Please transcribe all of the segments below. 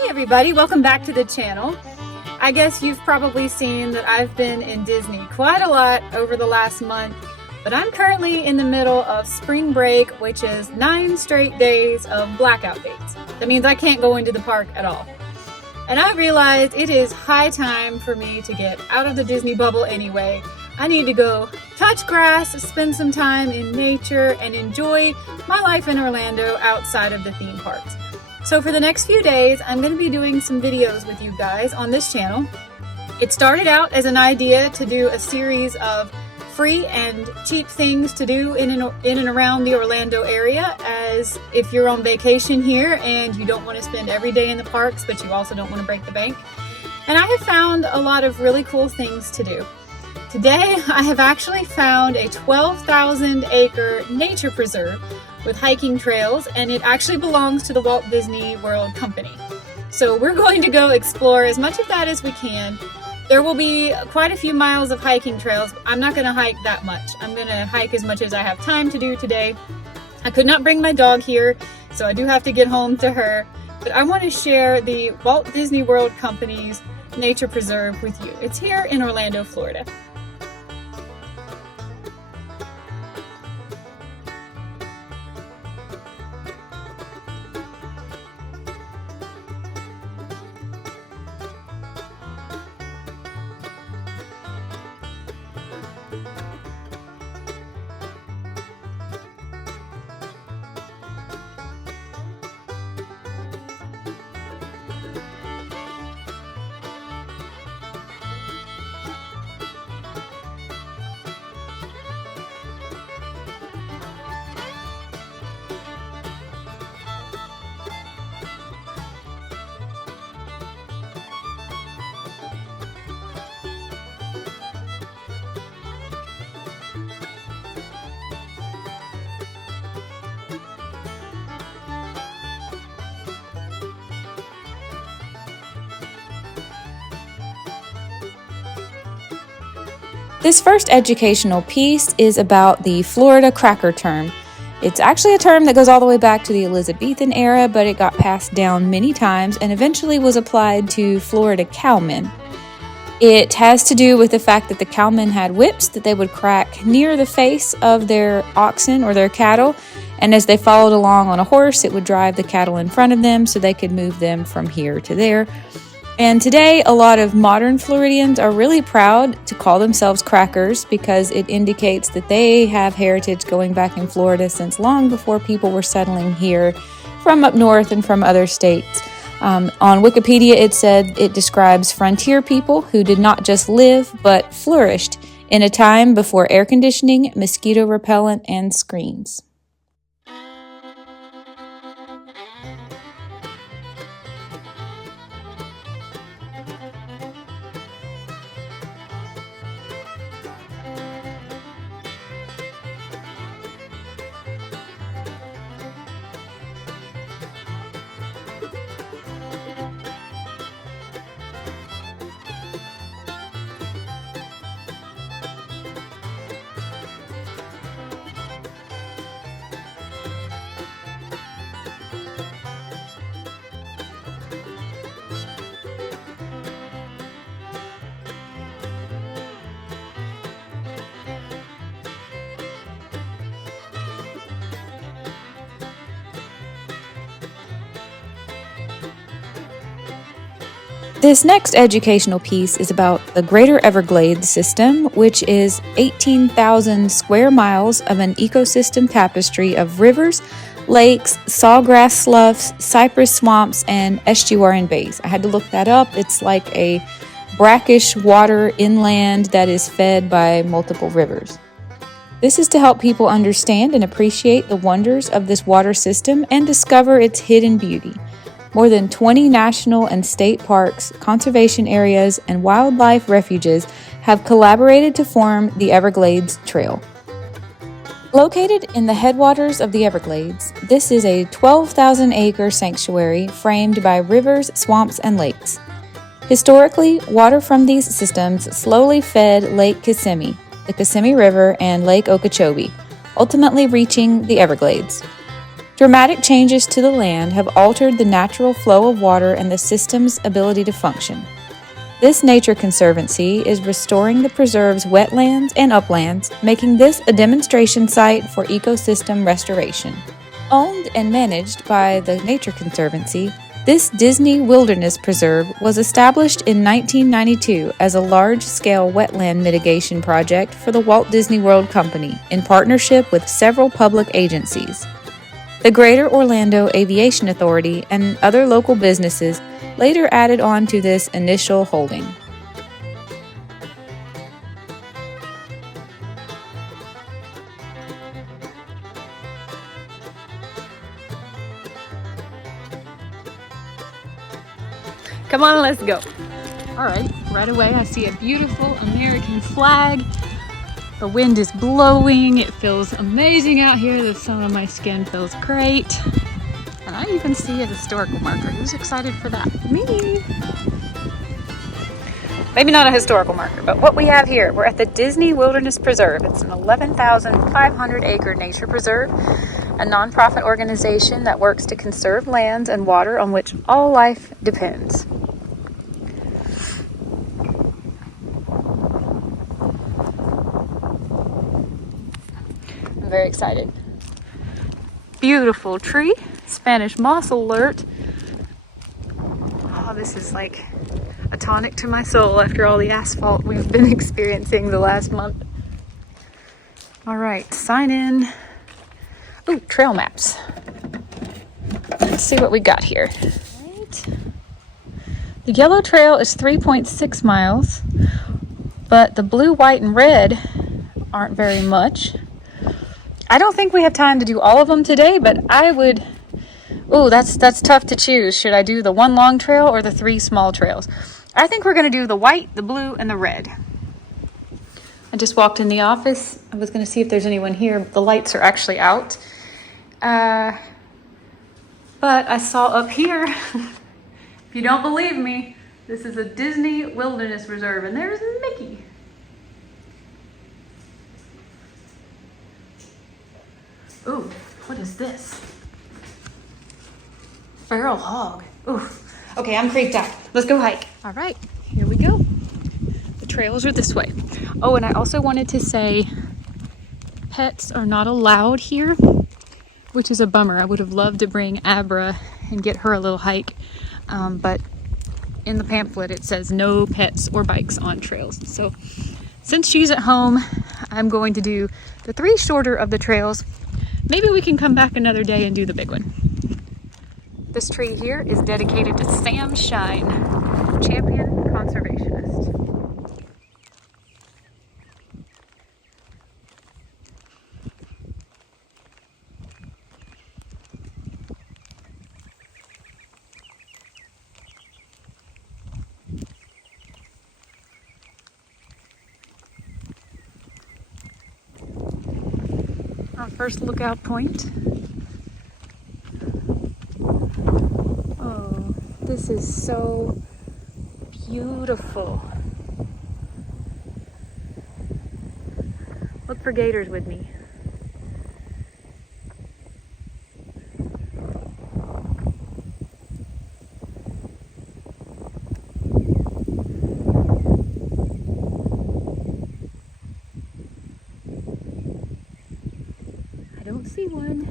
Hey everybody, welcome back to the channel. I guess you've probably seen that I've been in Disney quite a lot over the last month, but I'm currently in the middle of spring break, which is 9 straight days of blackout dates. That means I can't go into the park at all. And I realized it is high time for me to get out of the Disney bubble anyway. I need to go touch grass, spend some time in nature, and enjoy my life in Orlando outside of the theme parks. So for the next few days, I'm going to be doing some videos with you guys on this channel. It started out as an idea to do a series of free and cheap things to do in and around the Orlando area, as if you're on vacation here and you don't want to spend every day in the parks, but you also don't want to break the bank. And I have found a lot of really cool things to do. Today, I have actually found a 12,000 acre nature preserve with hiking trails, and it actually belongs to the Walt Disney World Company. So we're going to go explore as much of that as we can. There will be quite a few miles of hiking trails. I'm not going to hike that much. I'm going to hike as much as I have time to do today. I could not bring my dog here, so I do have to get home to her. But I want to share the Walt Disney World Company's nature preserve with you. It's here in Orlando, Florida. This first educational piece is about the Florida cracker term. It's actually a term that goes all the way back to the Elizabethan era, but it got passed down many times and eventually was applied to Florida cowmen. It has to do with the fact that the cowmen had whips that they would crack near the face of their oxen or their cattle, and as they followed along on a horse, it would drive the cattle in front of them so they could move them from here to there. And today, a lot of modern Floridians are really proud to call themselves crackers because it indicates that they have heritage going back in Florida since long before people were settling here from up north and from other states. On Wikipedia, it said it describes frontier people who did not just live, but flourished in a time before air conditioning, mosquito repellent, and screens. This next educational piece is about the Greater Everglades system, which is 18,000 square miles of an ecosystem tapestry of rivers, lakes, sawgrass sloughs, cypress swamps, and estuarine bays. I had to look that up. It's like a brackish water inland that is fed by multiple rivers. This is to help people understand and appreciate the wonders of this water system and discover its hidden beauty. More than 20 national and state parks, conservation areas, and wildlife refuges have collaborated to form the Everglades Trail. Located in the headwaters of the Everglades, this is a 12,000 acre sanctuary framed by rivers, swamps, and lakes. Historically, water from these systems slowly fed Lake Kissimmee, the Kissimmee River, and Lake Okeechobee, ultimately reaching the Everglades. Dramatic changes to the land have altered the natural flow of water and the system's ability to function. This Nature Conservancy is restoring the preserve's wetlands and uplands, making this a demonstration site for ecosystem restoration. Owned and managed by the Nature Conservancy, this Disney Wilderness Preserve was established in 1992 as a large-scale wetland mitigation project for the Walt Disney World Company in partnership with several public agencies. The Greater Orlando Aviation Authority and other local businesses later added on to this initial holding. Come on, let's go. All right away I see a beautiful American flag. The wind is blowing. It feels amazing out here. The sun on my skin feels great. And I even see a historical marker. Who's excited for that? Me. Maybe not a historical marker, but what we have here, we're at the Disney Wilderness Preserve. It's an 11,500 acre nature preserve, a nonprofit organization that works to conserve lands and water on which all life depends. I'm very excited. Beautiful tree. Spanish moss alert. Oh, this is like a tonic to my soul after all the asphalt we've been experiencing the last month. All right, sign in. Ooh, trail maps. Let's see what we got here. Right. The yellow trail is 3.6 miles, but the blue, white, and red aren't very much. I don't think we have time to do all of them today, but I would... Ooh, that's tough to choose. Should I do the one long trail or the three small trails? I think we're going to do the white, the blue, and the red. I just walked in the office. I was going to see if there's anyone here. The lights are actually out. But I saw up here, if you don't believe me, this is a Disney Wilderness Reserve, and there's Mickey. Ooh, what is this? Feral hog. Ooh. Okay, I'm freaked out. Let's go hike. All right, here we go. The trails are this way. Oh, and I also wanted to say pets are not allowed here, which is a bummer. I would have loved to bring Abra and get her a little hike, but in the pamphlet it says no pets or bikes on trails. So since she's at home, I'm going to do the three shorter of the trails. Maybe we can come back another day and do the big one. This tree here is dedicated to Sam Shine, champion conservationist. Our first lookout point. Oh, this is so beautiful. Look for gators with me. See one.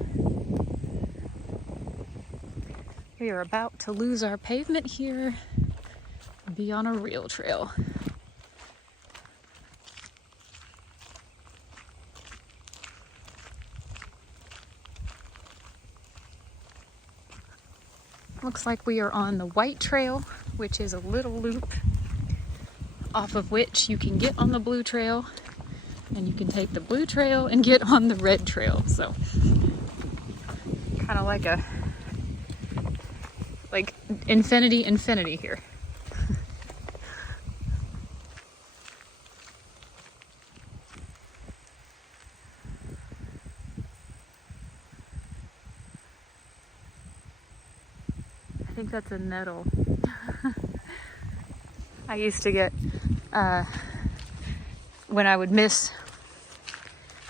We are about to lose our pavement here and be on a real trail. Looks like we are on the white trail, which is a little loop off of which you can get on the blue trail. And you can take the blue trail and get on the red trail. So kind of like infinity here. I think that's a nettle. I used to get when I would miss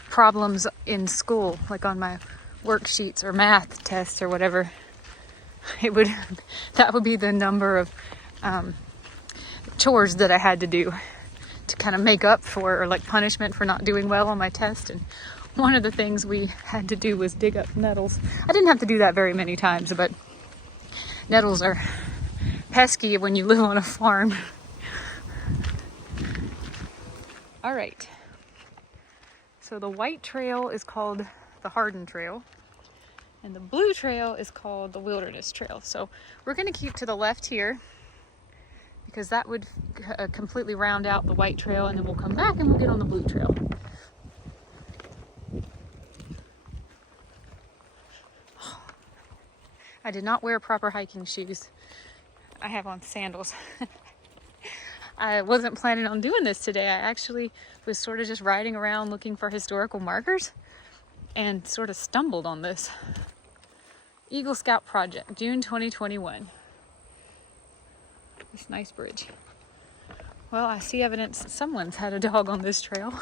problems in school, like on my worksheets or math tests or whatever, that would be the number of chores that I had to do to kind of make up for, or like punishment for not doing well on my test. And one of the things we had to do was dig up nettles. I didn't have to do that very many times, but nettles are pesky when you live on a farm. All right. So the white trail is called the Hardin Trail, and the blue trail is called the Wilderness Trail. So we're going to keep to the left here because that would completely round out the white trail, and then we'll come back and we'll get on the blue trail. I did not wear proper hiking shoes. I have on sandals. I wasn't planning on doing this today. I actually was sort of just riding around looking for historical markers and sort of stumbled on this. Eagle Scout Project, June 2021. This nice bridge. Well, I see evidence that someone's had a dog on this trail.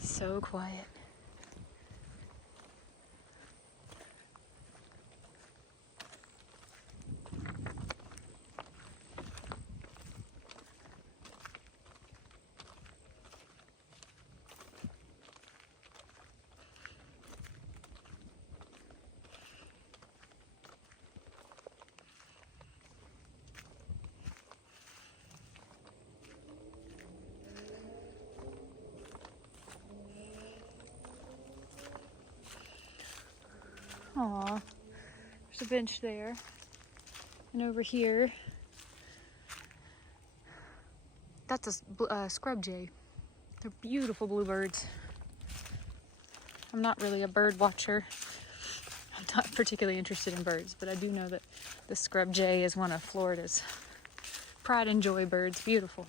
So quiet. Aw, there's a bench there. And over here, that's a scrub jay. They're beautiful bluebirds. I'm not really a bird watcher. I'm not particularly interested in birds, but I do know that the scrub jay is one of Florida's pride and joy birds. Beautiful.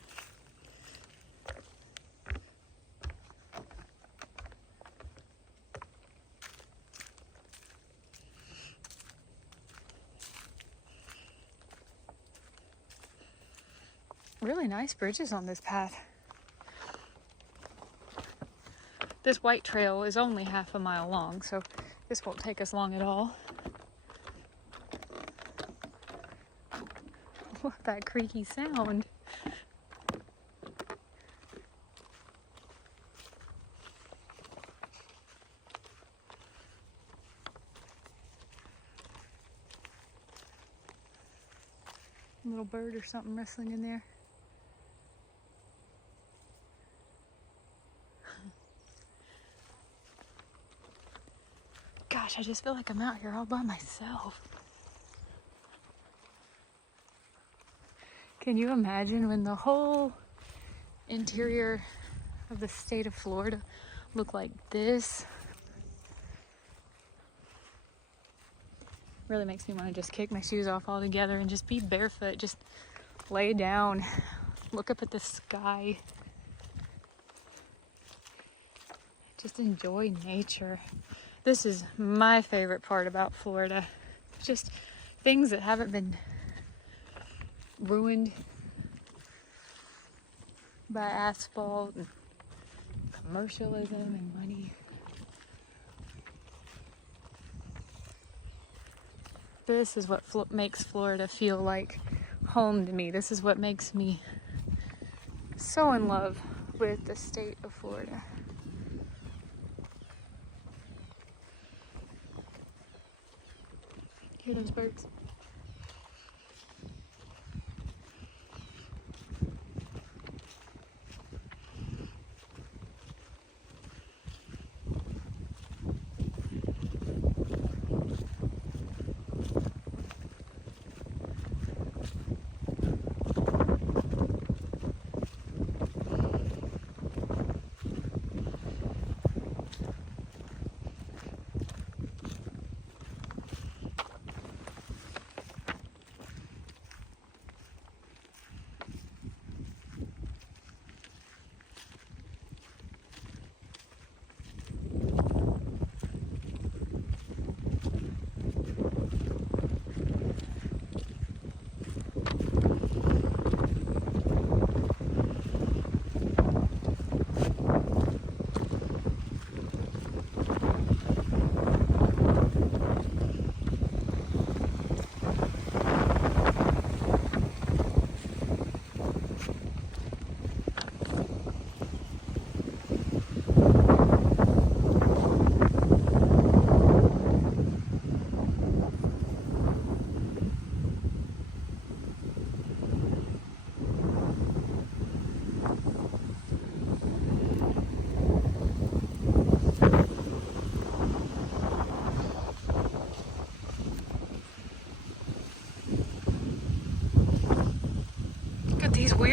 Really nice bridges on this path. This white trail is only half a mile long, so this won't take us long at all. What that creaky sound. A little bird or something wrestling in there. Gosh, I just feel like I'm out here all by myself. Can you imagine when the whole interior of the state of Florida looked like this? Really makes me want to just kick my shoes off altogether and just be barefoot, just lay down, look up at the sky, just enjoy nature. This is my favorite part about Florida. Just things that haven't been ruined by asphalt and commercialism and money. This is what makes Florida feel like home to me. This is what makes me so in love with the state of Florida. Hear those birds?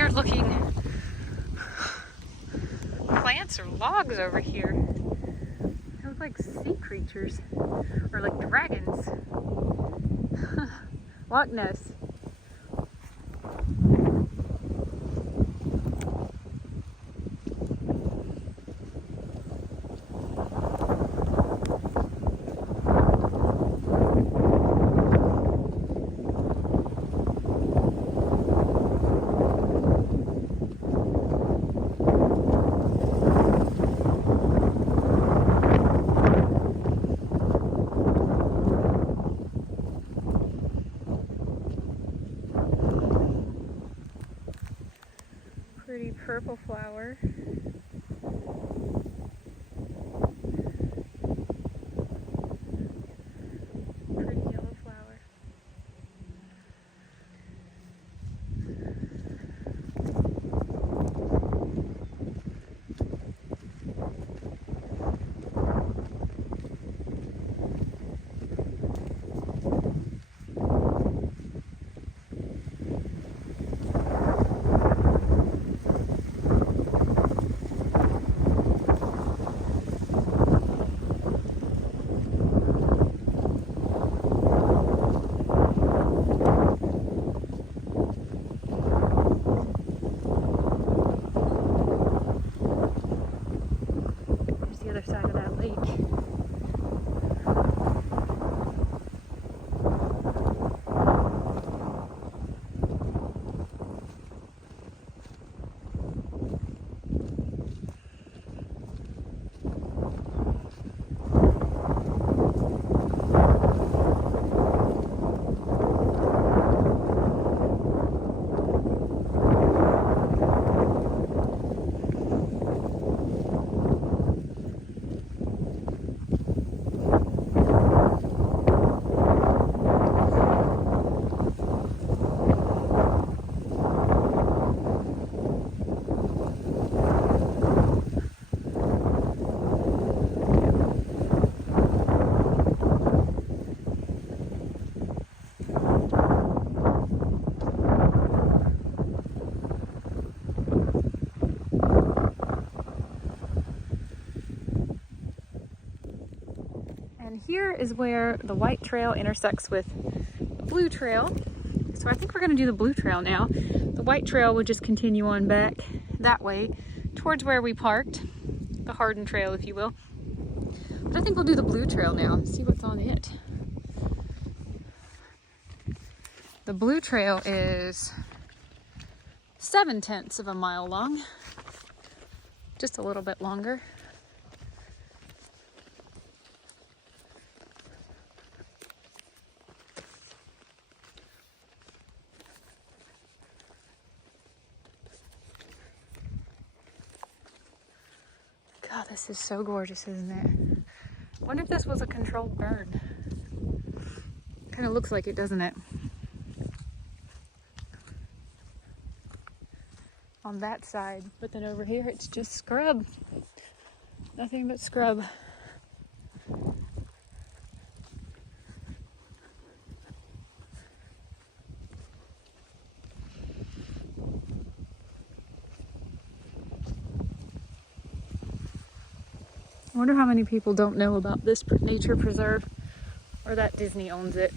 weird looking plants or logs over here. They look like sea creatures or like dragons. Loch Ness. Pretty purple flower. Pretty yellow flower. Side of that lake. And here is where the white trail intersects with the blue trail. So I think we're gonna do the blue trail now. The white trail would just continue on back that way towards where we parked, the Hardin Trail, if you will. But I think we'll do the blue trail now and see what's on it. The blue trail is 7/10 of a mile long, just a little bit longer. God, this is so gorgeous, isn't it? I wonder if this was a controlled burn. Kind of looks like it, doesn't it? On that side, but then over here it's just scrub. Nothing but scrub. I wonder how many people don't know about this nature preserve, or that Disney owns it.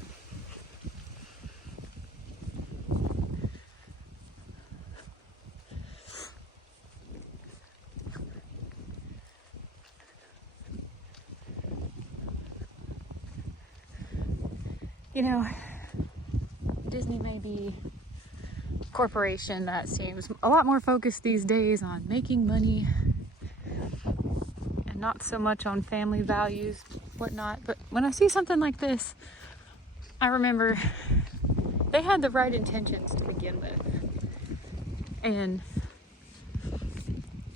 You know, Disney may be a corporation that seems a lot more focused these days on making money and not so much on family values, whatnot. But when I see something like this, I remember they had the right intentions to begin with. And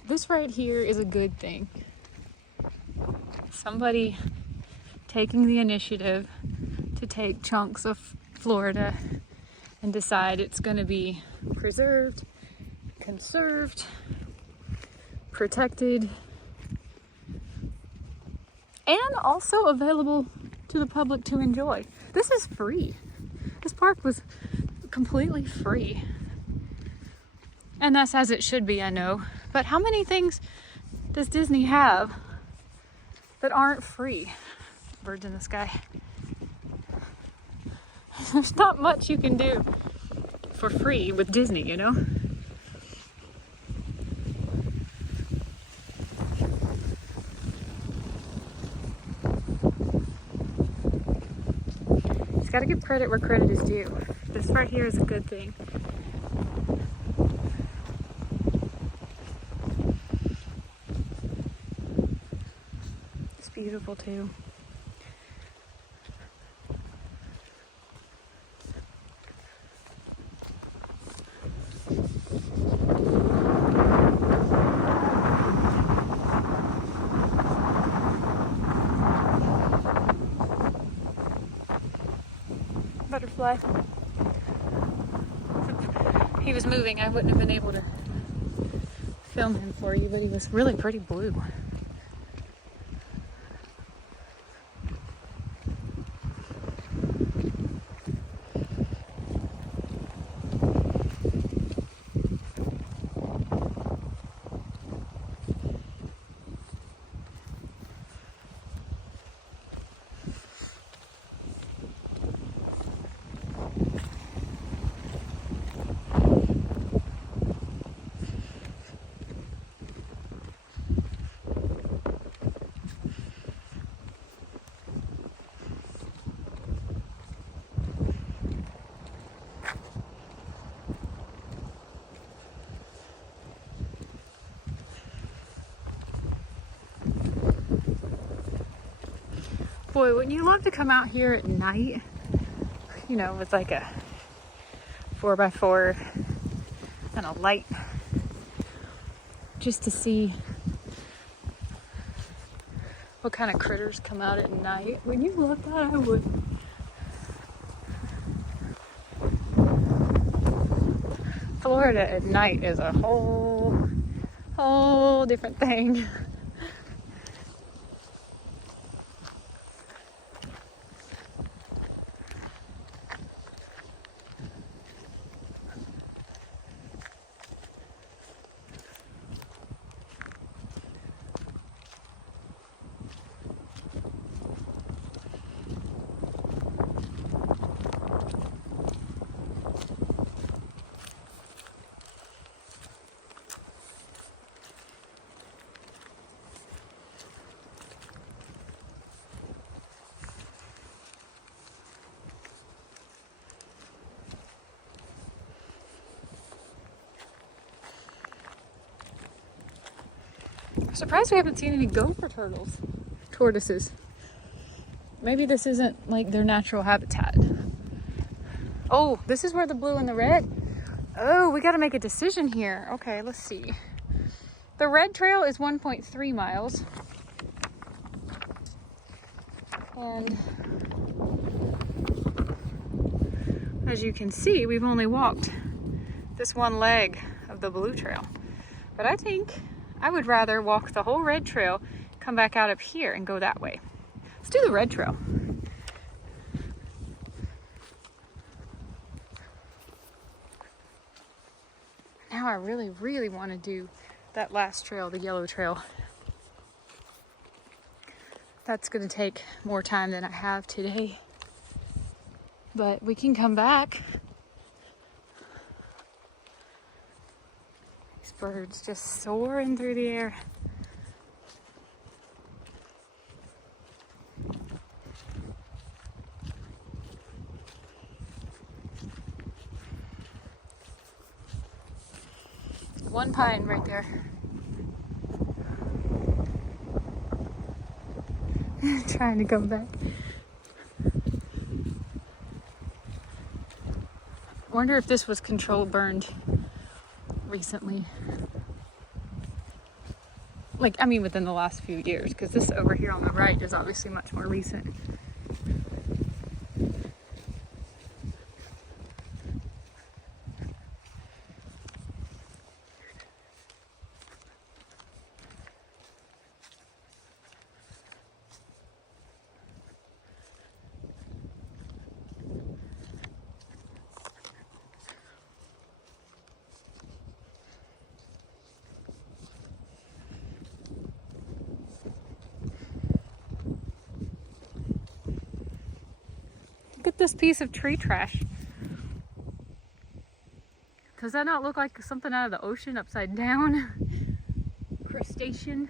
this right here is a good thing. Somebody taking the initiative to take chunks of Florida and decide it's going to be preserved, conserved, protected, and also available to the public to enjoy. This is free. This park was completely free. And that's as it should be, I know. But how many things does Disney have that aren't free? Birds in the sky. There's not much you can do for free with Disney, you know? Just gotta give credit where credit is due. This right here is a good thing. It's beautiful too. Butterfly. If he was moving, I wouldn't have been able to film him for you, but he was really pretty blue. Boy, wouldn't you love to come out here at night? You know, with like a 4x4 and a light. Just to see what kind of critters come out at night. Wouldn't you love that? I would. Florida at night is a whole different thing. I'm surprised we haven't seen any gopher tortoises. Maybe this isn't like their natural habitat. Oh, this is where the blue and the red. Oh, we got to make a decision here. Okay, let's see. The red trail is 1.3 miles. And as you can see, we've only walked this one leg of the blue trail. But I think I would rather walk the whole red trail, come back out up here and go that way. Let's do the red trail. Now I really, really want to do that last trail, the yellow trail. That's going to take more time than I have today. But we can come back. These birds just soaring through the air. One pine right there. Trying to come back. I wonder if this was control burned recently. Like, I mean, within the last few years, because this over here on the right is obviously much more recent. this piece of tree trash. Does that not look like something out of the ocean upside down? Crustacean.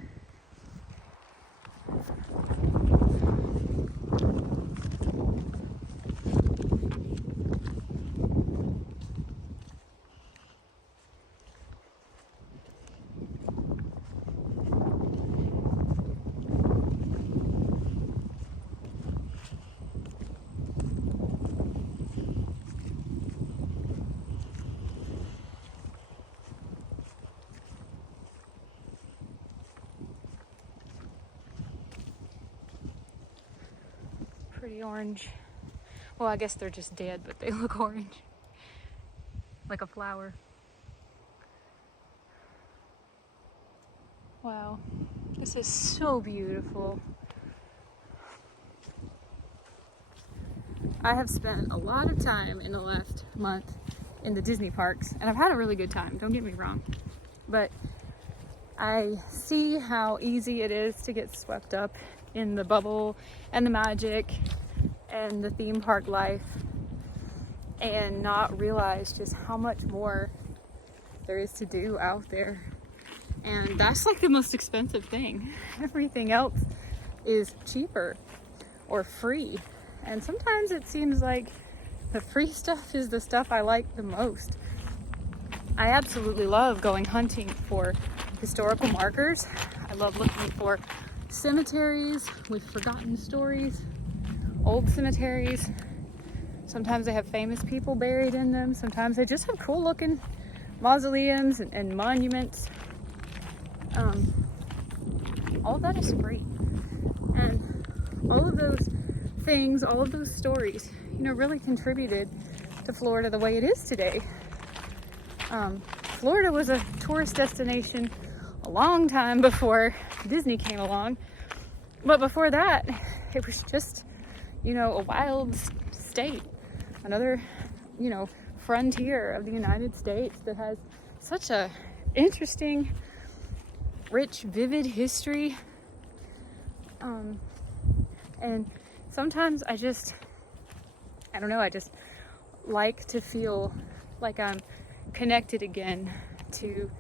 Pretty orange. Well, I guess they're just dead, but they look orange. Like a flower. Wow. This is so beautiful. I have spent a lot of time in the last month in the Disney parks, and I've had a really good time, don't get me wrong. But I see how easy it is to get swept up in the bubble and the magic and the theme park life and not realize just how much more there is to do out there. And that's like the most expensive thing. Everything else is cheaper or free. And sometimes it seems like the free stuff is the stuff I like the most. I absolutely love going hunting for historical markers. I love looking for cemeteries with forgotten stories, old cemeteries. Sometimes they have famous people buried in them. Sometimes they just have cool looking mausoleums and monuments. All of that is free. And all of those things, all of those stories, really contributed to Florida the way it is today. Florida was a tourist destination a long time before Disney came along. But before that, it was just, a wild state. Another, frontier of the United States that has such a interesting, rich, vivid history. And sometimes I just like to feel like I'm connected again to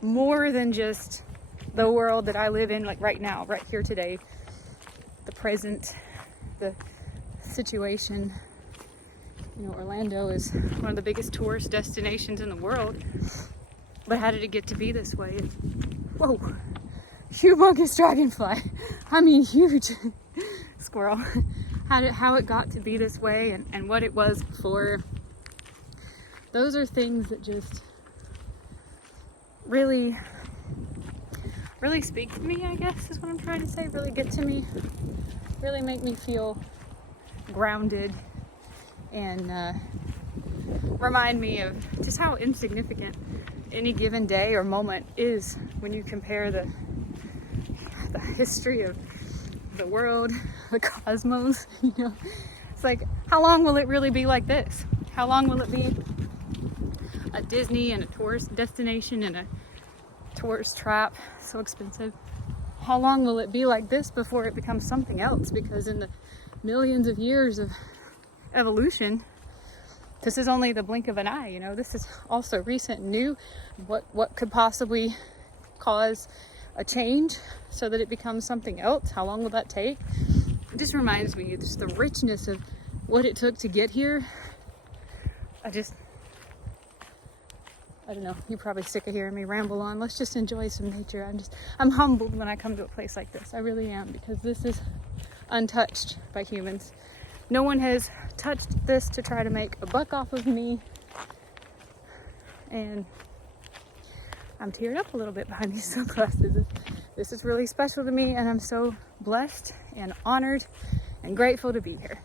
more than just the world that I live in, like right now, right here today, the present, the situation. Orlando is one of the biggest tourist destinations in the world, but how did it get to be this way? Whoa, humongous dragonfly. I mean, huge squirrel. How it got to be this way and what it was before. Those are things that just really speak to me, I guess is what I'm trying to say. Really get to me. Really make me feel grounded and remind me of just how insignificant any given day or moment is when you compare the history of the world, the cosmos. It's like, how long will it really be like this? How long will it be a Disney and a tourist destination and a tourist trap, so expensive? How long will it be like this before it becomes something else? Because in the millions of years of evolution, this is only the blink of an eye. This is also recent and new. What could possibly cause a change so that it becomes something else? How long will that take? It just reminds me just the richness of what it took to get here. I don't know, you're probably sick of hearing me ramble on. Let's just enjoy some nature. I'm humbled when I come to a place like this. I really am, because this is untouched by humans. No one has touched this to try to make a buck off of me. And I'm tearing up a little bit behind these sunglasses. This is really special to me, and I'm so blessed and honored and grateful to be here.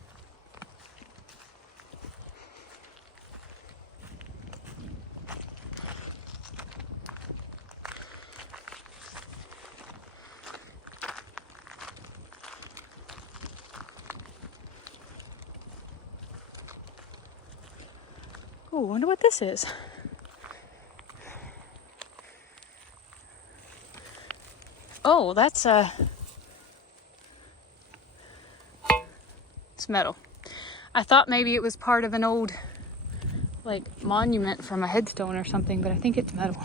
Oh, I wonder what this is. Oh, that's it's metal. I thought maybe it was part of an old like monument from a headstone or something, but I think it's metal.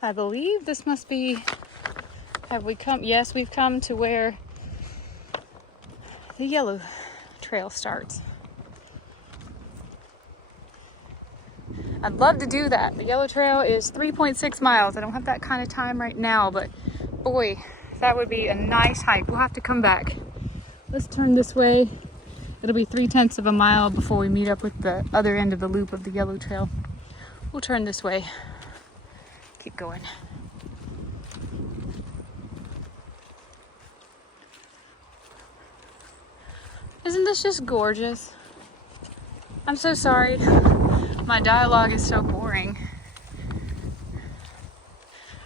I believe this must be, have we come? Yes, we've come to where the yellow trail starts. I'd love to do that. The yellow trail is 3.6 miles. I don't have that kind of time right now, but boy, that would be a nice hike. We'll have to come back. Let's turn this way. It'll be 3/10 of a mile before we meet up with the other end of the loop of the yellow trail. We'll turn this way. Keep going. Isn't this just gorgeous? I'm so sorry. My dialogue is so boring.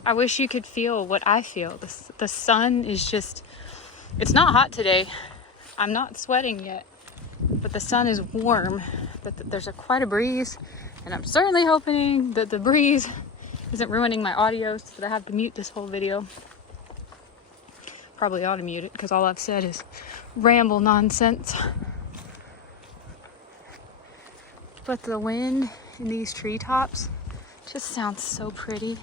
I wish you could feel what I feel. The sun is just, it's not hot today. I'm not sweating yet, but the sun is warm. But there's quite a breeze, and I'm certainly hoping that the breeze isn't ruining my audio so that I have to mute this whole video. Probably ought to mute it because all I've said is ramble nonsense. But the wind in these treetops just sounds so pretty.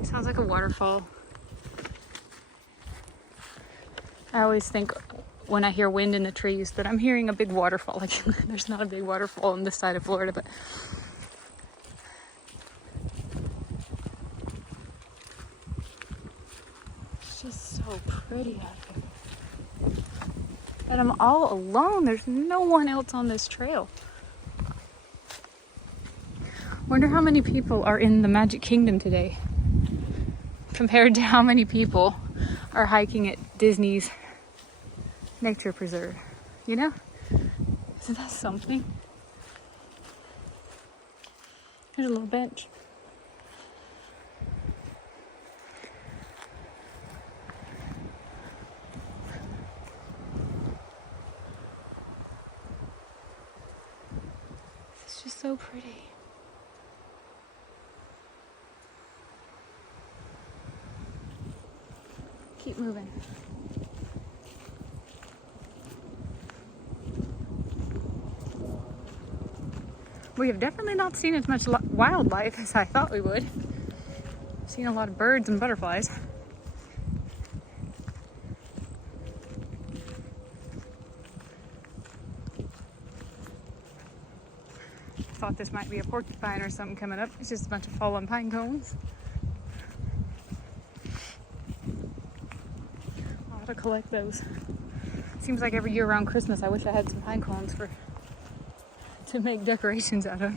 It sounds like a waterfall. I always think when I hear wind in the trees that I'm hearing a big waterfall. Like, there's not a big waterfall on this side of Florida, but it's just so pretty out here. And I'm all alone. There's no one else on this trail. Wonder how many people are in the Magic Kingdom today compared to how many people are hiking at Disney's Nature Preserve. You know? Isn't that something? There's a little bench. It's just so pretty. Keep moving. We have definitely not seen as much wildlife as I thought we would. Seen a lot of birds and butterflies. Thought this might be a porcupine or something coming up. It's just a bunch of fallen pine cones. I'll have to collect those. Seems like every year around Christmas I wish I had some pine cones to make decorations out of.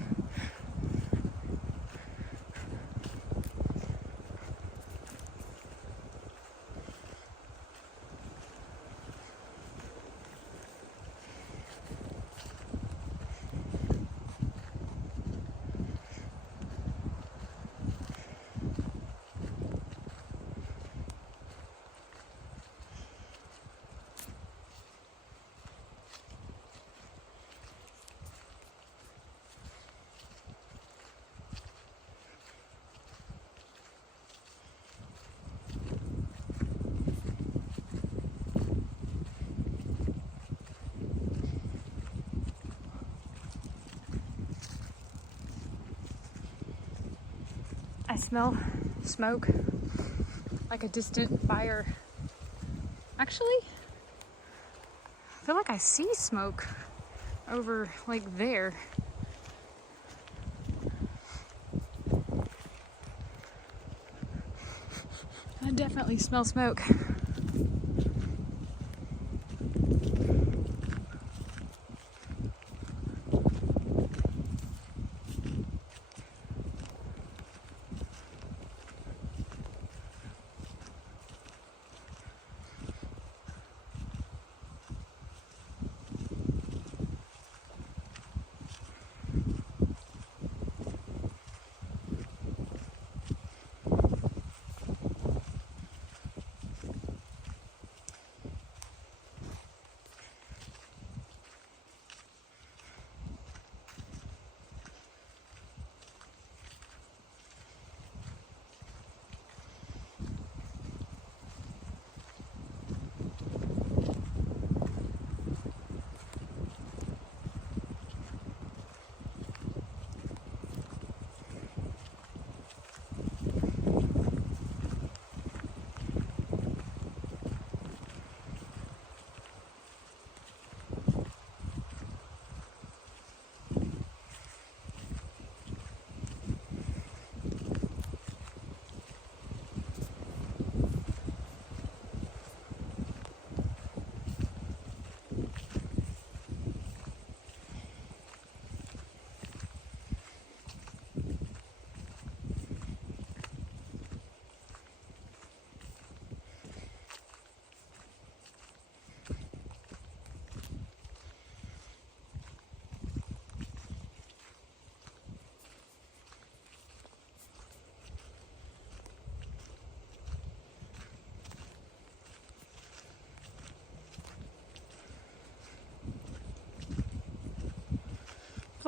I smell smoke, like a distant fire. Actually, I feel like I see smoke over like there. I definitely smell smoke.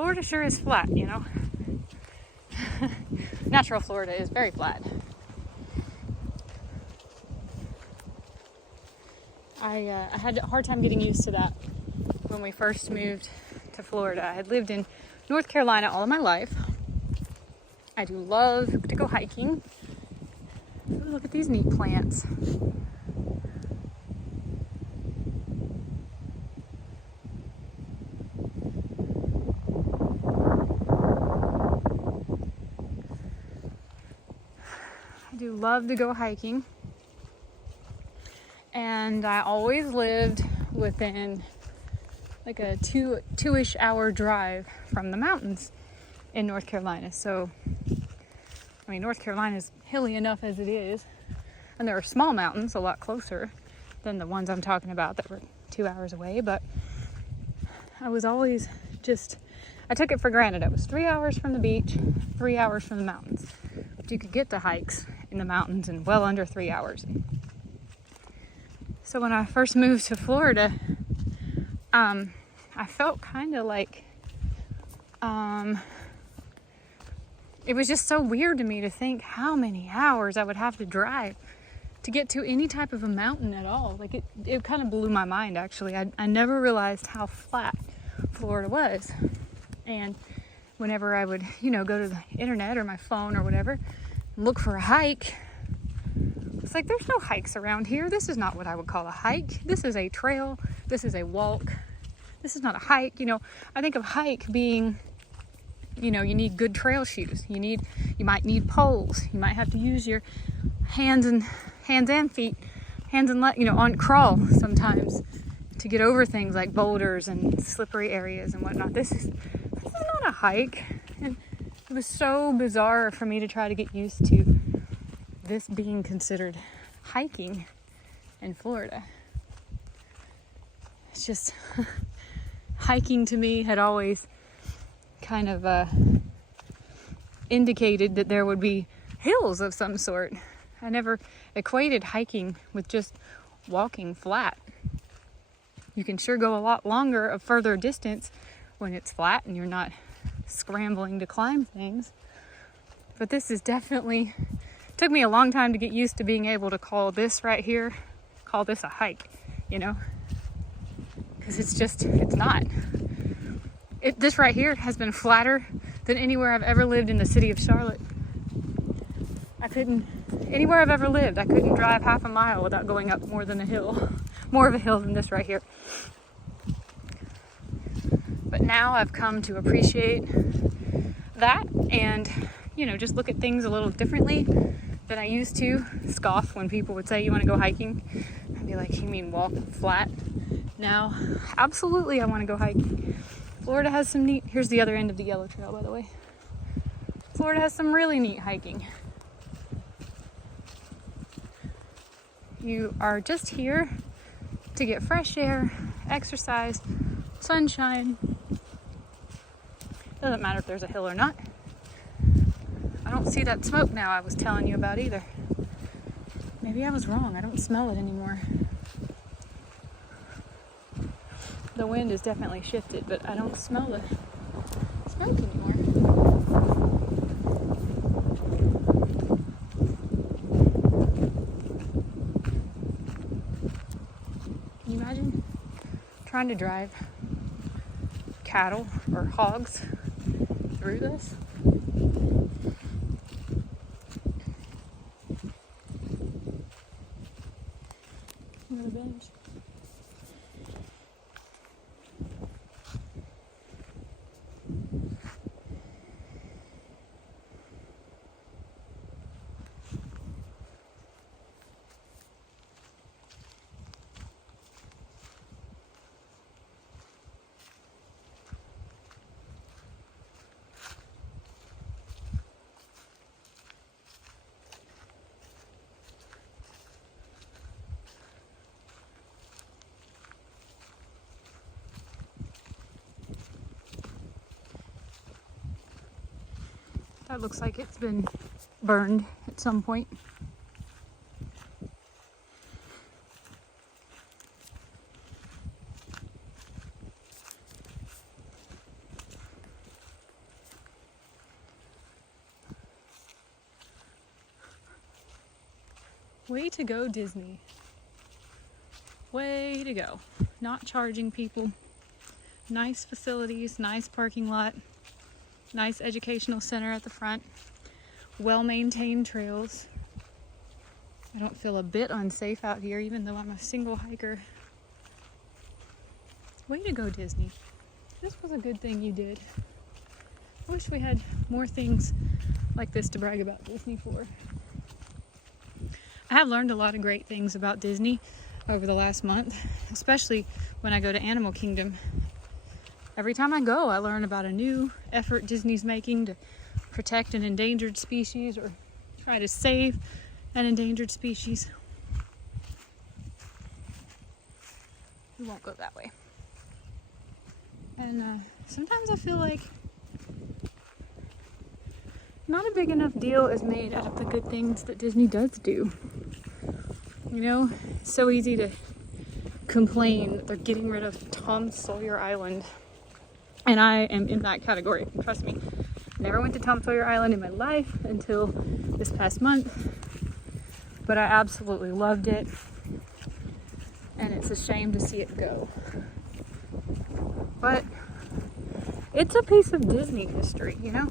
Florida sure is flat, you know. Natural Florida is very flat. I had a hard time getting used to that when we first moved to Florida. I had lived in North Carolina all of my life. I do love to go hiking. Ooh, look at these neat plants. I do love to go hiking. And I always lived within like a two-ish hour drive from the mountains in North Carolina. So, I mean, North Carolina is hilly enough as it is. And there are small mountains a lot closer than the ones I'm talking about that were 2 hours away. But I was always I took it for granted. It was 3 hours from the beach, 3 hours from the mountains. But you could get to hikes in the mountains in well under 3 hours. So when I first moved to Florida, I felt kind of like, it was just so weird to me to think how many hours I would have to drive to get to any type of a mountain at all. Like it kind of blew my mind, actually. I never realized how flat Florida was. And whenever I would, go to the internet or my phone or whatever, look for a hike, it's like, there's no hikes around here. This is not what I would call a hike. This is a trail. This is a walk. This is not a hike. I think of hike being, you need good trail shoes. You might need poles. You might have to use your hands and feet, on crawl sometimes to get over things like boulders and slippery areas and whatnot. This is not a hike. And it was so bizarre for me to try to get used to this being considered hiking in Florida. It's just hiking to me had always kind of indicated that there would be hills of some sort. I never equated hiking with just walking flat. You can sure go a lot longer, a further distance when it's flat and you're not scrambling to climb things. But this is definitely, took me a long time to get used to being able to call this right here, call this a hike, because it's not. This right here has been flatter than anywhere I've ever lived in the city of Charlotte. Anywhere I've ever lived, I couldn't drive half a mile without going up more of a hill than this right here. But now I've come to appreciate that and, just look at things a little differently than I used to. Scoff when people would say, you want to go hiking? I'd be like, you mean walk flat? Now, absolutely I want to go hiking. Florida has some neat, here's the other end of the Yellow Trail, by the way. Florida has some really neat hiking. You are just here to get fresh air, exercise, sunshine. Doesn't matter if there's a hill or not. I don't see that smoke now I was telling you about either. Maybe I was wrong. I don't smell it anymore. The wind has definitely shifted, but I don't smell the smoke anymore. Can you imagine trying to drive cattle or hogs through this? Another bench. That looks like it's been burned at some point. Way to go, Disney. Way to go. Not charging people. Nice facilities, nice parking lot, nice educational center at the front, well-maintained trails. I don't feel a bit unsafe out here, even though I'm a single hiker. Way to go, Disney. This was a good thing you did. I wish we had more things like this to brag about Disney for. I have learned a lot of great things about Disney over the last month, especially when I go to Animal Kingdom. Every time I go, I learn about a new effort Disney's making to protect an endangered species or try to save an endangered species. We won't go that way. And sometimes I feel like not a big enough deal is made out of the good things that Disney does do. You know, it's so easy to complain that they're getting rid of Tom Sawyer Island. And I am in that category, trust me. Never went to Tom Sawyer Island in my life until this past month, but I absolutely loved it, and it's a shame to see it go. But it's a piece of Disney history, you know?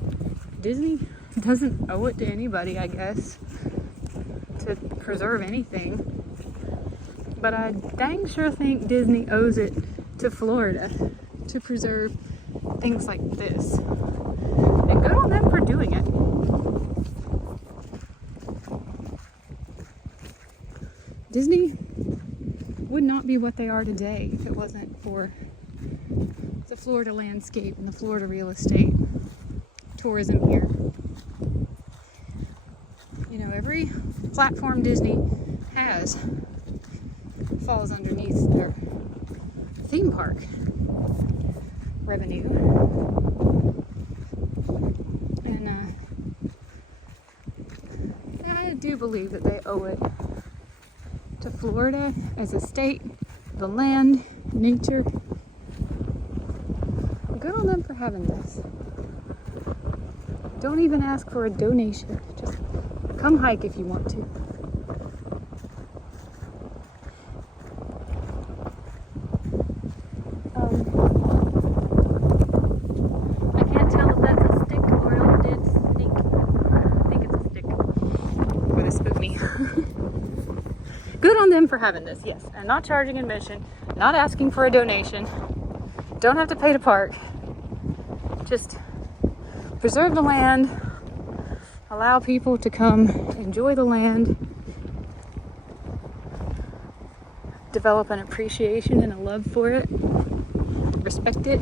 Disney doesn't owe it to anybody, I guess, to preserve anything. But I dang sure think Disney owes it to Florida to preserve things like this. And good on them for doing it. Disney would not be what they are today if it wasn't for the Florida landscape and the Florida real estate, tourism here. You know, every platform Disney has falls underneath their theme park revenue. And I do believe that they owe it to Florida as a state, the land, nature. Good on them for having this. Don't even ask for a donation. Just come hike if you want to. I can't tell if that's a stick or a dead snake. I think it's a stick. Or they spooked me. Good on them for having this, yes. And not charging admission, not asking for a donation. Don't have to pay to park. Just preserve the land, allow people to come enjoy the land, develop an appreciation and a love for it, respect it.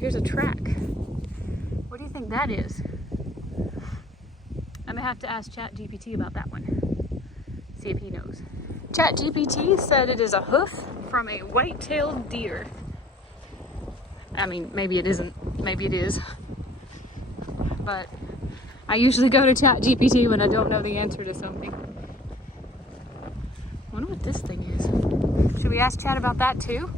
Here's a track. What do you think that is? I'm gonna have to ask ChatGPT about that one. See if he knows. ChatGPT said it is a hoof from a white-tailed deer. I mean, maybe it isn't. Maybe it is. But I usually go to ChatGPT when I don't know the answer to something. I wonder what this thing is. Should we ask Chat about that too?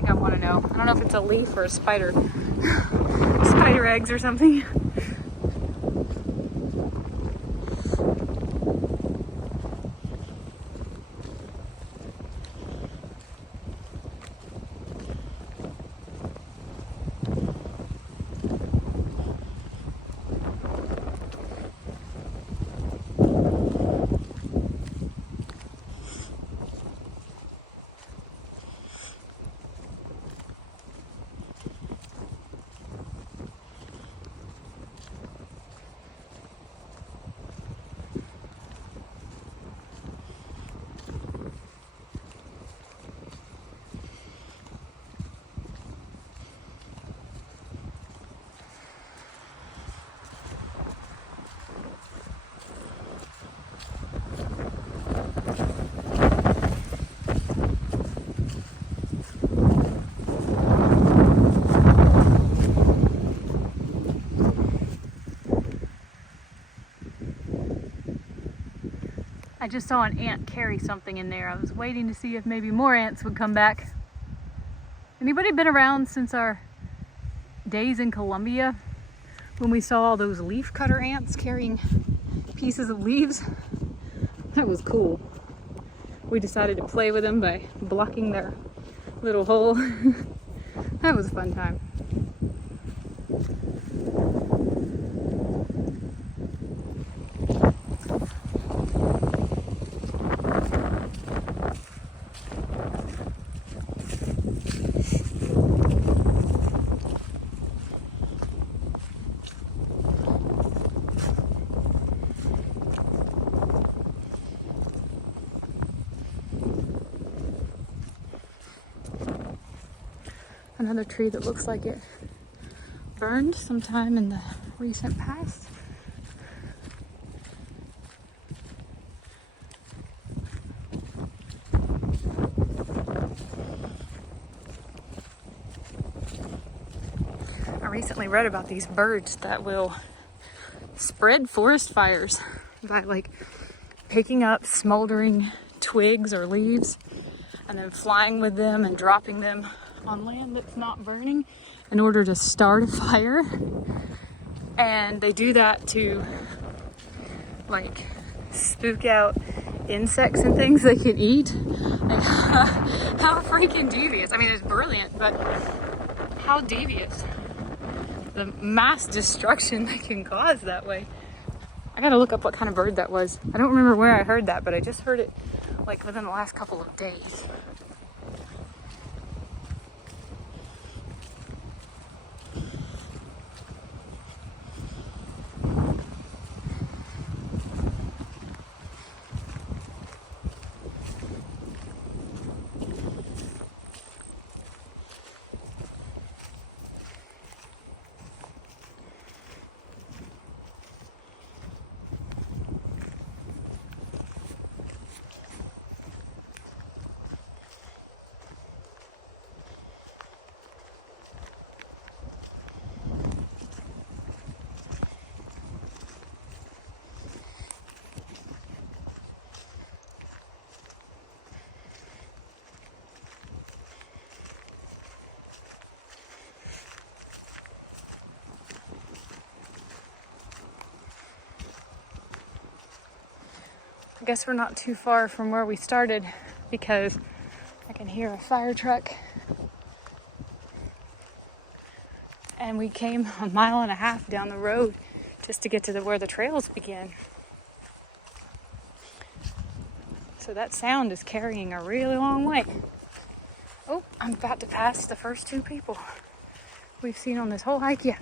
I want to know. I don't know if it's a leaf or a spider. Spider eggs or something. I just saw an ant carry something in there. I was waiting to see if maybe more ants would come back. Anybody been around since our days in Colombia when we saw all those leaf cutter ants carrying pieces of leaves? That was cool. We decided to play with them by blocking their little hole. That was a fun time. Another tree that looks like it burned sometime in the recent past. I recently read about these birds that will spread forest fires by like picking up smoldering twigs or leaves and then flying with them and dropping them on land that's not burning in order to start a fire. And they do that to like spook out insects and things they can eat. Like, how freaking devious. I mean, it's brilliant, but how devious. The mass destruction they can cause that way. I gotta look up what kind of bird that was. I don't remember where I heard that, but I just heard it like within the last couple of days. I guess we're not too far from where we started because I can hear a fire truck. And we came 1.5 miles down the road just to get to where the trails begin. So that sound is carrying a really long way. Oh, I'm about to pass the first 2 people we've seen on this whole hike yet.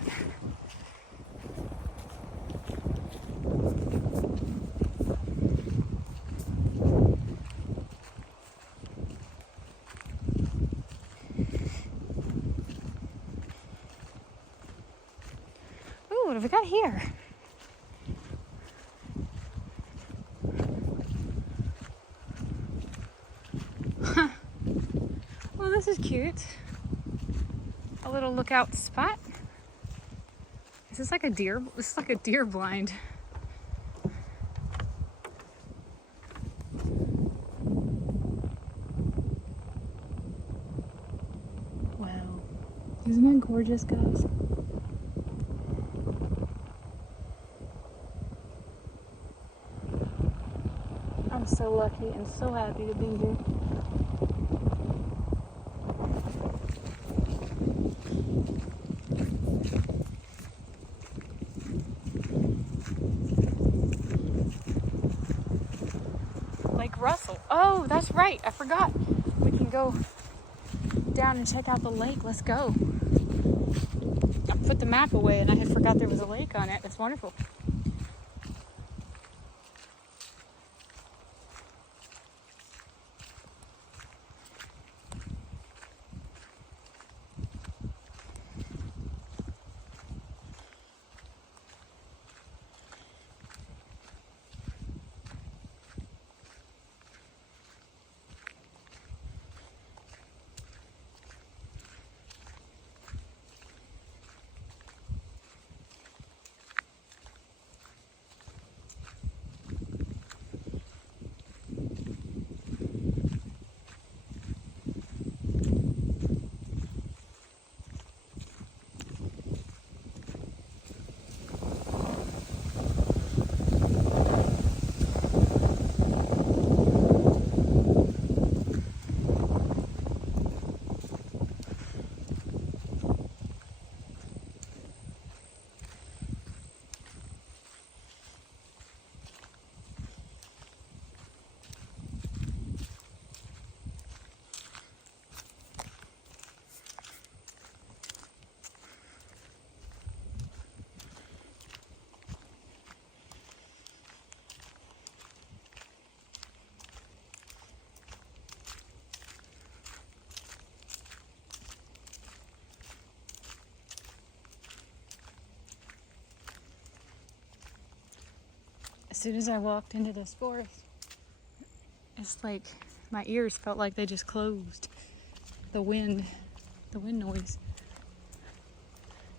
What have we got here? Huh. Well, this is cute. A little lookout spot. Is this like a deer? This is like a deer blind. Wow. Isn't that gorgeous, guys? I'm so lucky and so happy to be here. Lake Russell. Oh, that's right. I forgot. We can go down and check out the lake. Let's go. I put the map away and I had forgot there was a lake on it. It's wonderful. As soon as I walked into this forest, it's like my ears felt like they just closed. The wind noise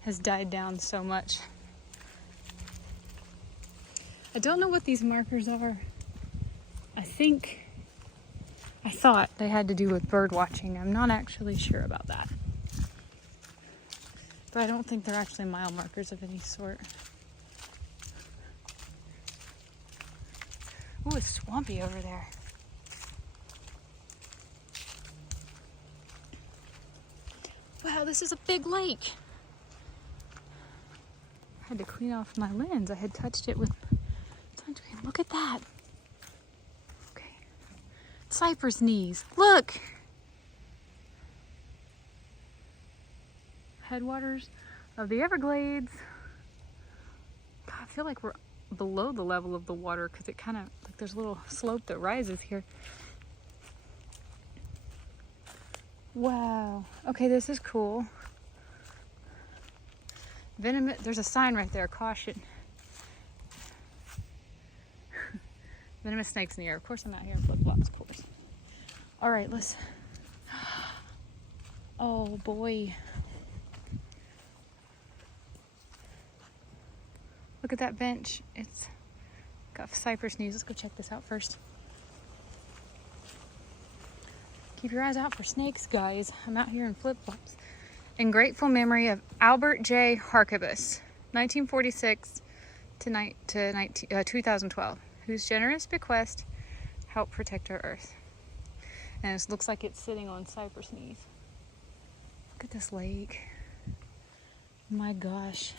has died down so much. I don't know what these markers are. I thought they had to do with bird watching. I'm not actually sure about that. But I don't think they're actually mile markers of any sort. Oh, it's swampy over there. Wow, this is a big lake. I had to clean off my lens. I had touched it with sunscreen. Look at that. Okay. Cypress knees. Look. Headwaters of the Everglades. God, I feel like we're below the level of the water because it kind of, like there's a little slope that rises here. Wow. Okay, this is cool. There's a sign right there, caution. Venomous snakes in the air. Of course I'm out here in flip-flops, of course. All right, let's, oh boy. Look at that bench. It's got cypress knees. Let's go check this out first. Keep your eyes out for snakes, guys. I'm out here in flip-flops. In grateful memory of Albert J. Harkebus, 1946 to 2012, whose generous bequest helped protect our earth. And it looks like it's sitting on cypress knees. Look at this lake. My gosh.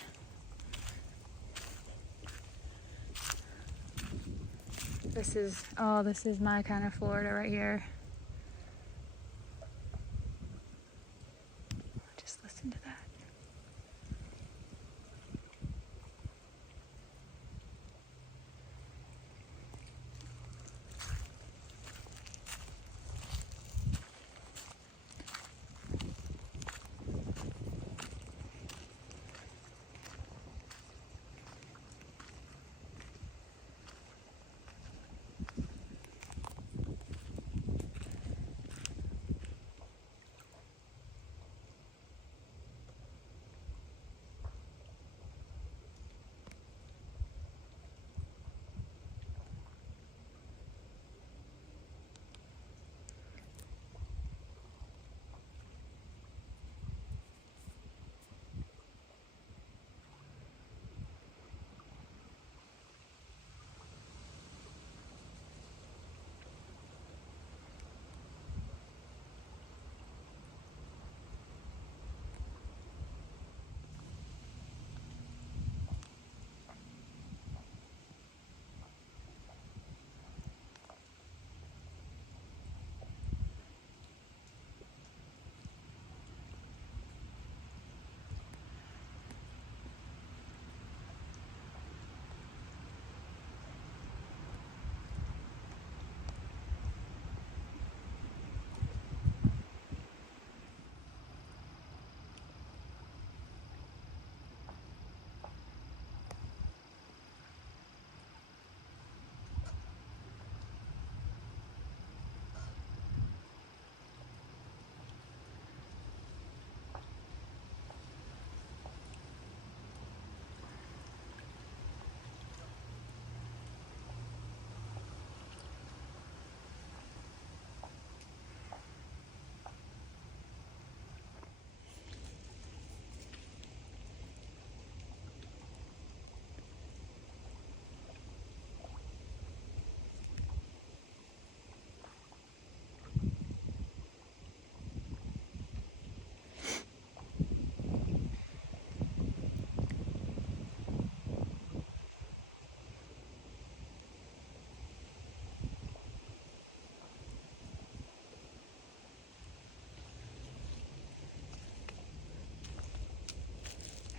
This is my kind of Florida right here. Just listen to that.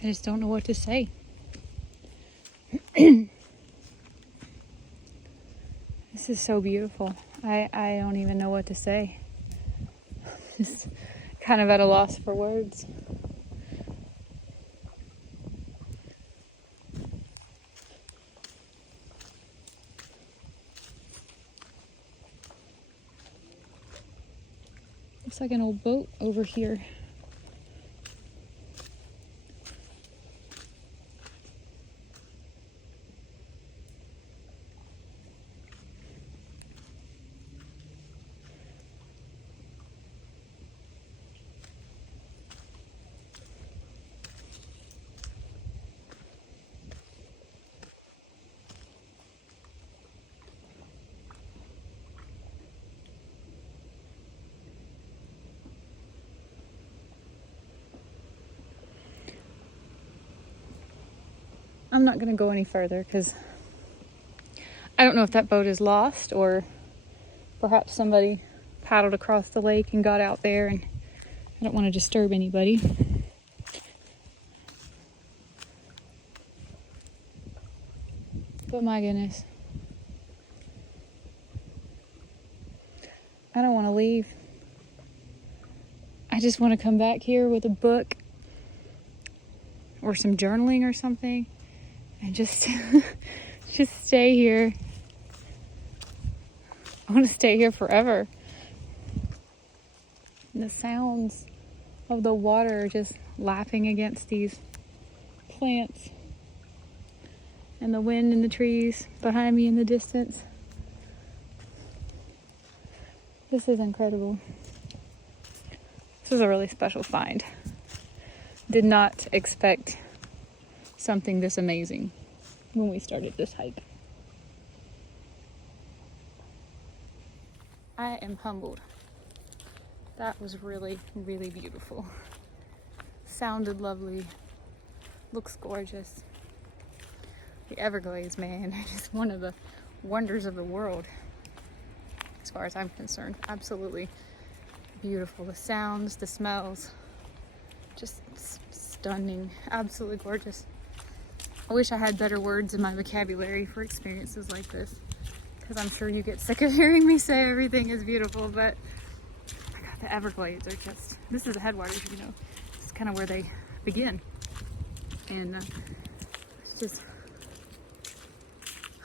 I just don't know what to say. This is so beautiful. I don't even know what to say. Just kind of at a loss for words. Looks like an old boat over here. I'm not going to go any further because I don't know if that boat is lost or perhaps somebody paddled across the lake and got out there, and I don't want to disturb anybody. But my goodness, I don't want to leave. I just want to come back here with a book or some journaling or something and just just stay here. I want to stay here forever. And the sounds of the water just lapping against these plants and the wind in the trees behind me in the distance. This is incredible. This is a really special find. Did not expect something this amazing when we started this hike. I am humbled. That was really, really beautiful. Sounded lovely. Looks gorgeous. The Everglades, man, are just one of the wonders of the world, as far as I'm concerned. Absolutely beautiful. The sounds, the smells, just stunning. Absolutely gorgeous. I wish I had better words in my vocabulary for experiences like this, because I'm sure you get sick of hearing me say everything is beautiful, but oh my God, the Everglades are just, this is the headwaters, you know. It's kind of where they begin. And it's just,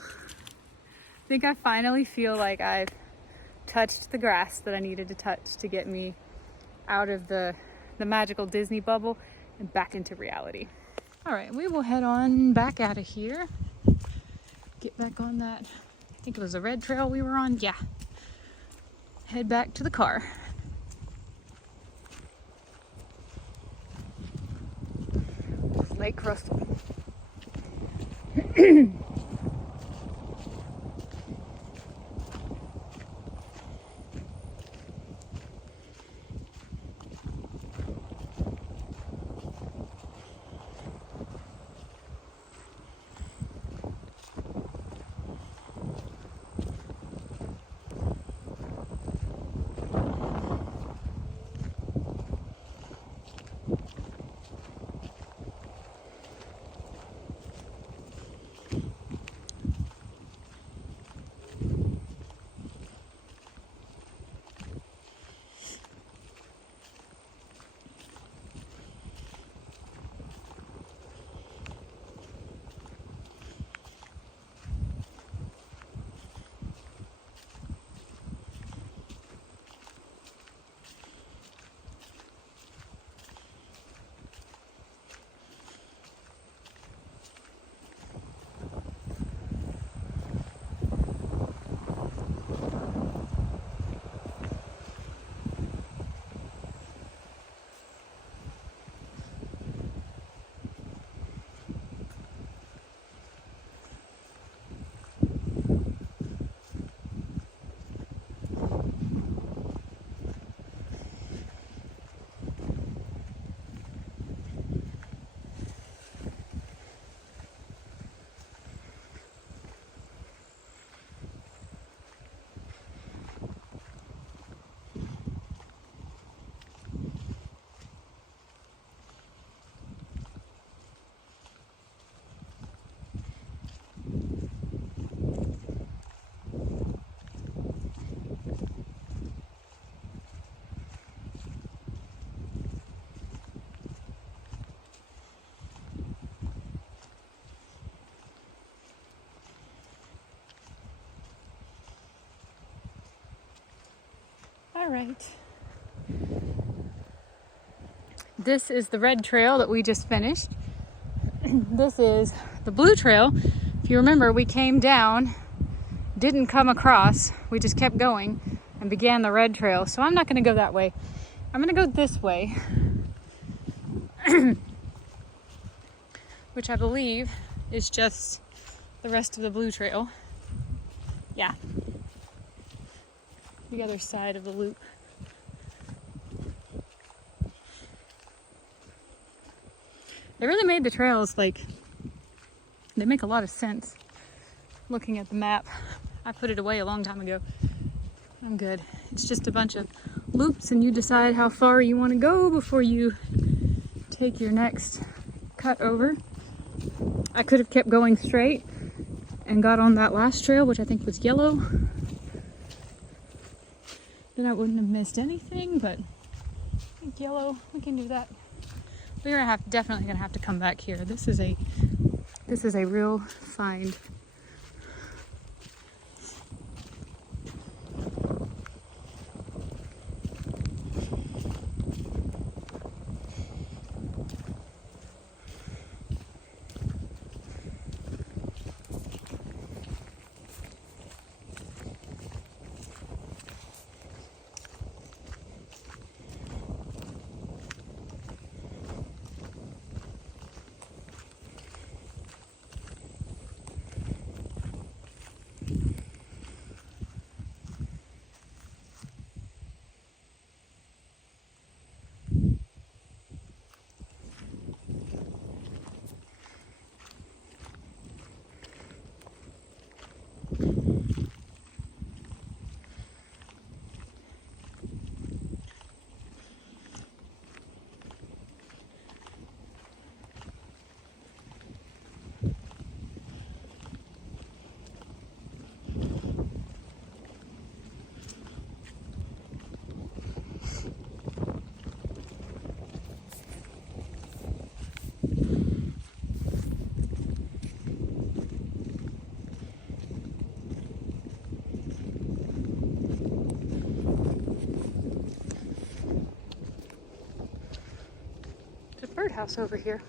I think I finally feel like I've touched the grass that I needed to touch to get me out of the magical Disney bubble and back into reality. All right, we will head on back out of here. Get back on that, I think it was the red trail we were on. Yeah. Head back to the car. Lake Russell. All right, This is the red trail that we just finished. This is the blue trail. If you remember, we came down, didn't come across, we just kept going and began the red trail. So I'm not going to go that way. I'm going to go this way, which I believe is just the rest of the blue trail. Yeah, the other side of the loop. They really made the trails, like, they make a lot of sense looking at the map. I put it away a long time ago. I'm good. It's just a bunch of loops and you decide how far you want to go before you take your next cut over. I could have kept going straight and got on that last trail, which I think was yellow. Then I wouldn't have missed anything, but I think yellow, we can do that. We're definitely gonna have to come back here. This is a real find. Birdhouse over here.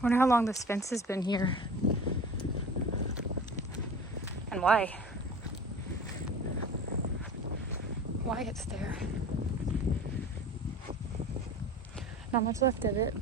I wonder how long this fence has been here. And why? Why it's there. Not much left of it.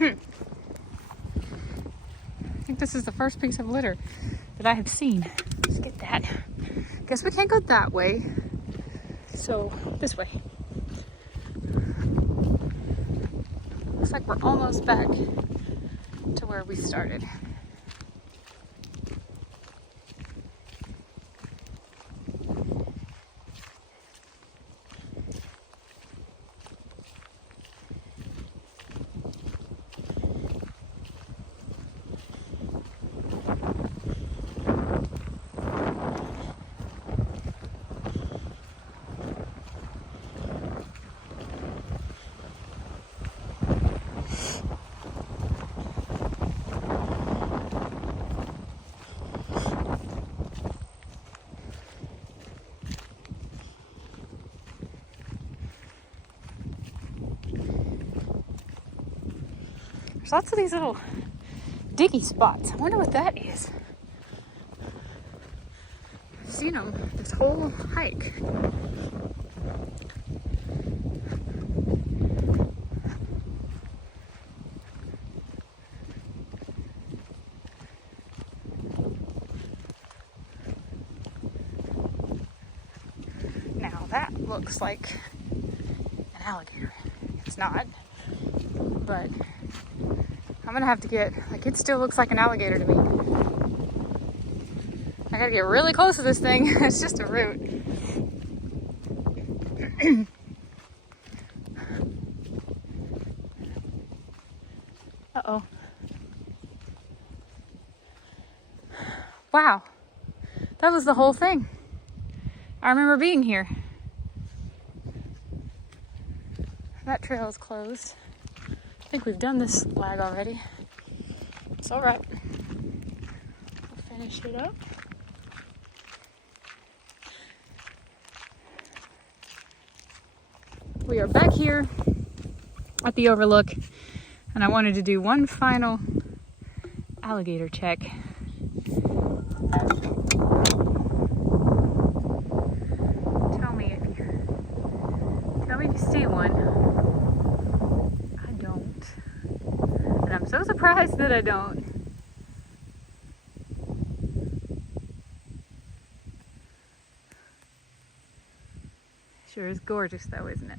I think this is the first piece of litter that I have seen. Let's get that. Guess we can't go that way. So this way. Looks like we're almost back to where we started. There's lots of these little diggy spots. I wonder what that is. I've seen them this whole hike. Now that looks like an alligator. It's not, but I'm gonna have to get, like, it still looks like an alligator to me. I gotta get really close to this thing. It's just a root. Uh-oh. Wow. That was the whole thing. I remember being here. That trail is closed. I think we've done this flag already. It's all right. We'll finish it up. We are back here at the overlook, and I wanted to do one final alligator check. Tell me if you see one. And I'm so surprised that I don't. Sure is gorgeous though, isn't it?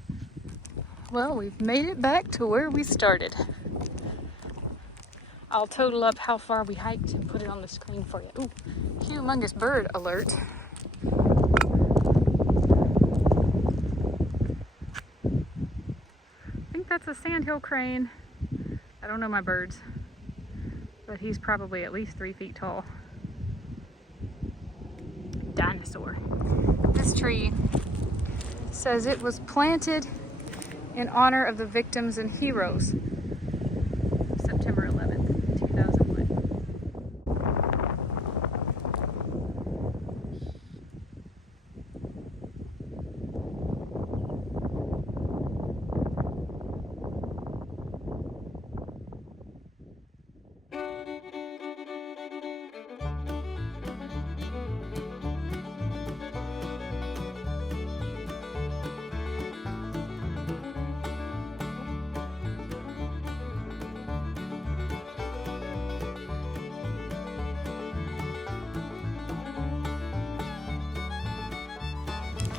Well, we've made it back to where we started. I'll total up how far we hiked and put it on the screen for you. Ooh, humongous bird alert. I think that's a sandhill crane. I don't know my birds, but he's probably at least 3 feet tall. Dinosaur. This tree says it was planted in honor of the victims and heroes. September 11th, 2001.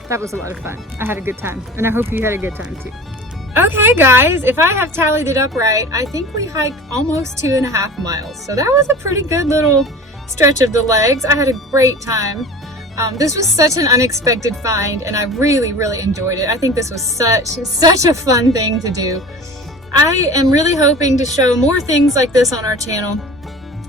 That was a lot of fun. I had a good time, and I hope you had a good time too. Okay guys, if I have tallied it up right, I think we hiked almost 2.5 miles. So that was a pretty good little stretch of the legs. I had a great time. This was such an unexpected find, and I really, really enjoyed it. I think this was such a fun thing to do. I am really hoping to show more things like this on our channel.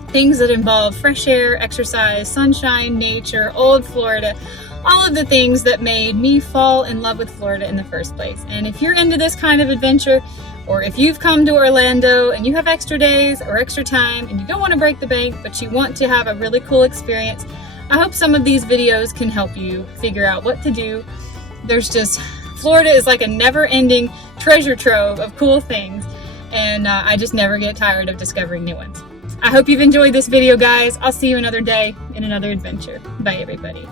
Things that involve fresh air, exercise, sunshine, nature, old Florida, all of the things that made me fall in love with Florida in the first place. And if you're into this kind of adventure, or if you've come to Orlando and you have extra days or extra time and you don't want to break the bank, but you want to have a really cool experience, I hope some of these videos can help you figure out what to do. Florida is like a never-ending treasure trove of cool things, and I just never get tired of discovering new ones. I hope you've enjoyed this video, guys. I'll see you another day in another adventure. Bye, everybody.